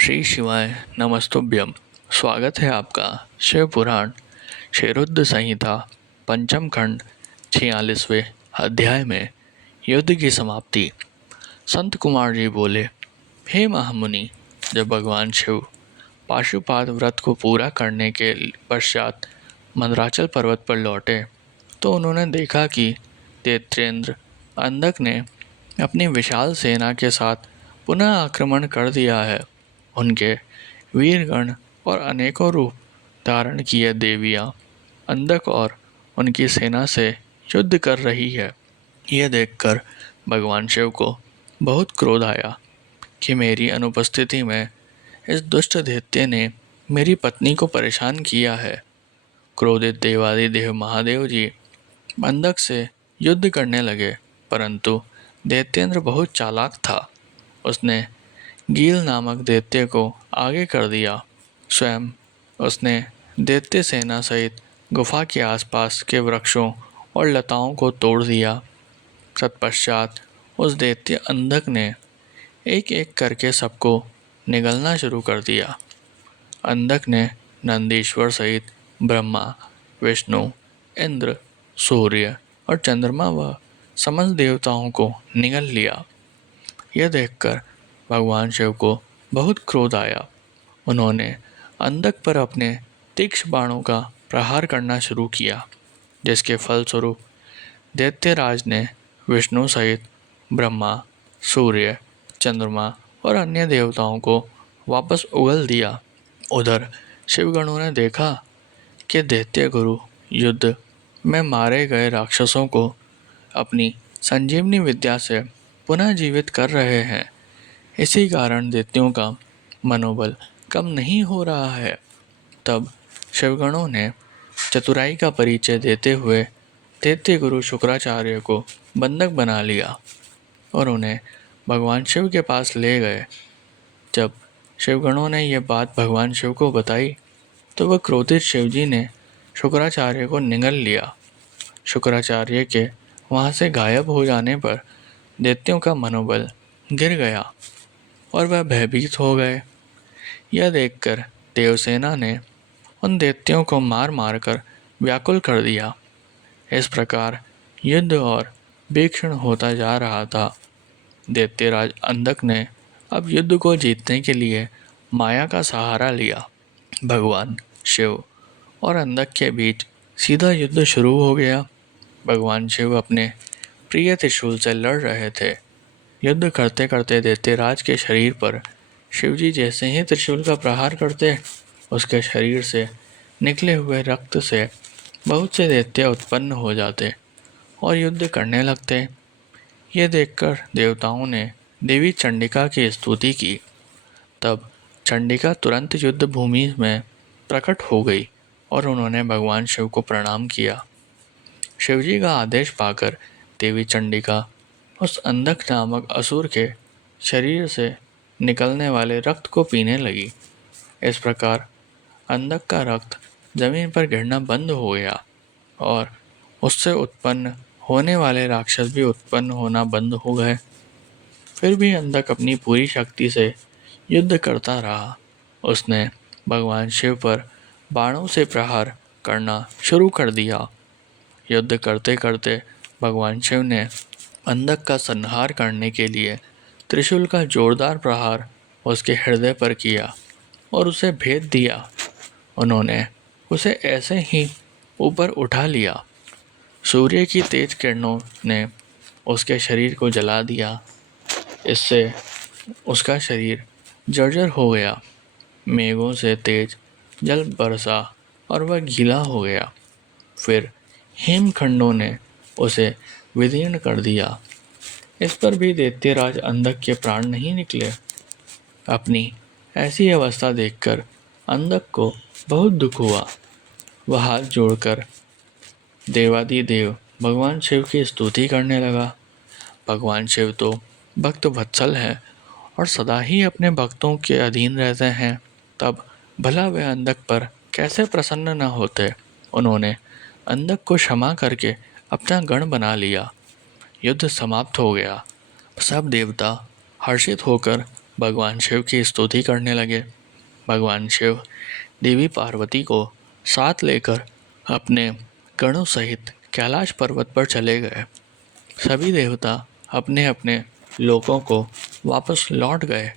श्री शिवाय नमस्तुभ्यम। स्वागत है आपका शिव पुराण शेरुद्र संहिता पंचम खंड 46वें अध्याय में युद्ध की समाप्ति। संत कुमार जी बोले, हे महामुनि, जब भगवान शिव पाशुपात व्रत को पूरा करने के पश्चात मंदराचल पर्वत पर लौटे तो उन्होंने देखा कि दैत्येंद्र अंधक ने अपनी विशाल सेना के साथ पुनः आक्रमण कर दिया है। उनके वीरगण और अनेकों रूप धारण किए देवियां अंधक और उनकी सेना से युद्ध कर रही है। यह देखकर भगवान शिव को बहुत क्रोध आया कि मेरी अनुपस्थिति में इस दुष्ट दैत्य ने मेरी पत्नी को परेशान किया है। क्रोधित देवादिदेव महादेव जी अंधक से युद्ध करने लगे, परंतु दैत्येंद्र बहुत चालाक था। उसने गील नामक दैत्य को आगे कर दिया। स्वयं उसने दैत्य सेना सहित गुफा के आसपास के वृक्षों और लताओं को तोड़ दिया। तत्पश्चात उस दैत्य अंधक ने एक एक करके सबको निगलना शुरू कर दिया। अंधक ने नंदीश्वर सहित ब्रह्मा, विष्णु, इंद्र, सूर्य और चंद्रमा व समस्त देवताओं को निगल लिया। यह देखकर भगवान शिव को बहुत क्रोध आया। उन्होंने अंधक पर अपने तीक्ष्ण बाणों का प्रहार करना शुरू किया, जिसके फलस्वरूप दैत्यराज ने विष्णु सहित ब्रह्मा, सूर्य, चंद्रमा और अन्य देवताओं को वापस उगल दिया। उधर शिवगणों ने देखा कि दैत्य गुरु युद्ध में मारे गए राक्षसों को अपनी संजीवनी विद्या से पुनः जीवित कर रहे हैं। इसी कारण दैत्यों का मनोबल कम नहीं हो रहा है। तब शिवगणों ने चतुराई का परिचय देते हुए दैत्य गुरु शुक्राचार्य को बंधक बना लिया और उन्हें भगवान शिव के पास ले गए। जब शिवगणों ने यह बात भगवान शिव को बताई तो वह क्रोधित शिवजी ने शुक्राचार्य को निगल लिया। शुक्राचार्य के वहां से गायब हो जाने पर दैत्यों का मनोबल गिर गया और वह भयभीत हो गए। यह देखकर देवसेना ने उन दैत्यों को मार मार कर व्याकुल कर दिया। इस प्रकार युद्ध और भीषण होता जा रहा था। दैत्यराज अंधक ने अब युद्ध को जीतने के लिए माया का सहारा लिया। भगवान शिव और अंधक के बीच सीधा युद्ध शुरू हो गया। भगवान शिव अपने प्रिय त्रिशूल से लड़ रहे थे। युद्ध करते करते दैत्यराज के शरीर पर शिवजी जैसे ही त्रिशूल का प्रहार करते, उसके शरीर से निकले हुए रक्त से बहुत से दैत्य उत्पन्न हो जाते और युद्ध करने लगते। ये देखकर देवताओं ने देवी चंडिका की स्तुति की। तब चंडिका तुरंत युद्ध भूमि में प्रकट हो गई और उन्होंने भगवान शिव को प्रणाम किया। शिवजी का आदेश पाकर देवी चंडिका उस अंधक नामक असुर के शरीर से निकलने वाले रक्त को पीने लगी। इस प्रकार अंधक का रक्त जमीन पर गिरना बंद हो गया और उससे उत्पन्न होने वाले राक्षस भी उत्पन्न होना बंद हो गए। फिर भी अंधक अपनी पूरी शक्ति से युद्ध करता रहा। उसने भगवान शिव पर बाणों से प्रहार करना शुरू कर दिया। युद्ध करते करते भगवान शिव ने अंधक का संहार करने के लिए त्रिशूल का जोरदार प्रहार उसके हृदय पर किया और उसे भेद दिया। उन्होंने उसे ऐसे ही ऊपर उठा लिया। सूर्य की तेज किरणों ने उसके शरीर को जला दिया। इससे उसका शरीर जर्जर हो गया। मेघों से तेज जल बरसा और वह गीला हो गया। फिर हिमखंडों ने उसे विदीर्ण कर दिया। इस पर भी दैत्यराज अंधक के प्राण नहीं निकले। अपनी ऐसी अवस्था देखकर अंधक को बहुत दुख हुआ। वह हाथ जोड़कर देवादिदेव भगवान शिव की स्तुति करने लगा। भगवान शिव तो भक्त वत्सल हैं और सदा ही अपने भक्तों के अधीन रहते हैं। तब भला वे अंधक पर कैसे प्रसन्न न होते। उन्होंने अंधक को क्षमा करके अपना गण बना लिया। युद्ध समाप्त हो गया। सब देवता हर्षित होकर भगवान शिव की स्तुति करने लगे। भगवान शिव देवी पार्वती को साथ लेकर अपने गणों सहित कैलाश पर्वत पर चले गए। सभी देवता अपने अपने लोकों को वापस लौट गए।